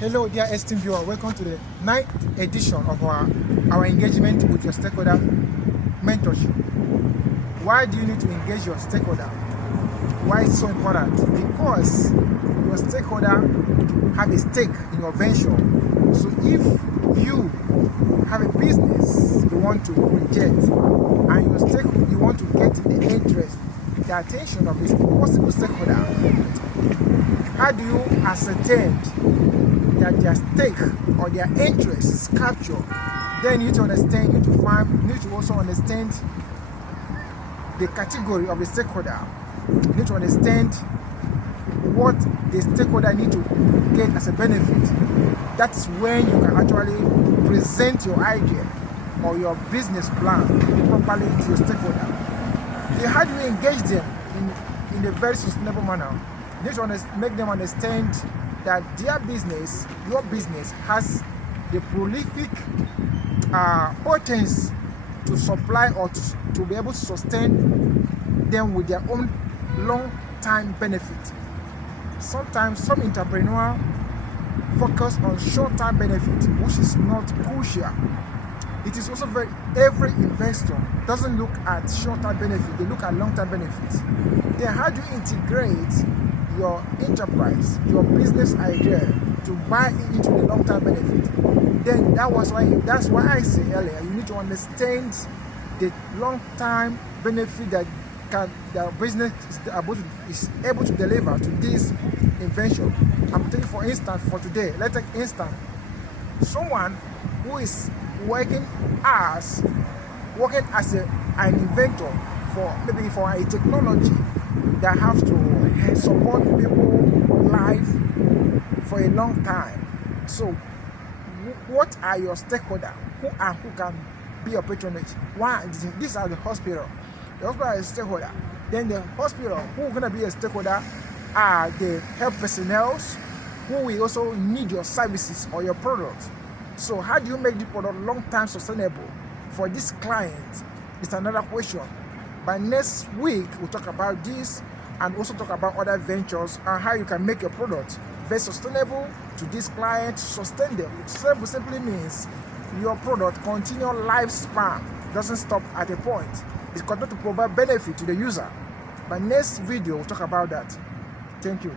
Hello, dear esteemed viewer. Welcome to the 9th edition of our engagement with your stakeholder mentorship. Why do you need to engage your stakeholder? Why it's so important? Because your stakeholder have a stake in your venture. So if you have a business you want to project and you want to get the interest, the attention of a possible stakeholder, how do you ascertain that their stake or their interest is captured? Then you need to understand, you need to also understand the category of the stakeholder. You need to understand what the stakeholder need to get as a benefit. That's when you can actually present your idea or your business plan properly to your stakeholder. Then how do you engage them in a very sustainable manner? You need to make them understand that their business, your business, has the prolific potential to supply or to be able to sustain them with their own long-time benefit. Sometimes some entrepreneurs focus on short-term benefit, which is not crucial. It is also every investor doesn't look at short-term benefit, they look at long-term benefits. Then how do you integrate your enterprise, your business idea to buy into the long-term benefit? Then that's why I say earlier, you need to understand the long-term benefit that the business is able to deliver to this invention. I'm taking for instance for today, let's take instance someone who is working as an inventor for a technology that have to support people's life for a long time. So what are your stakeholders? Who can be your patronage? One, these are the hospital. The hospital is a stakeholder. Then the hospital, who are going to be a stakeholder, are the health personnel who will also need your services or your product. So how do you make the product long-term sustainable for this client? It's another question. By next week, we'll talk about this and also talk about other ventures and how you can make your product very sustainable to this client, sustain them. Sustainable simply means your product continue lifespan, doesn't stop at a point. It continues to provide benefit to the user. By next video, we'll talk about that. Thank you.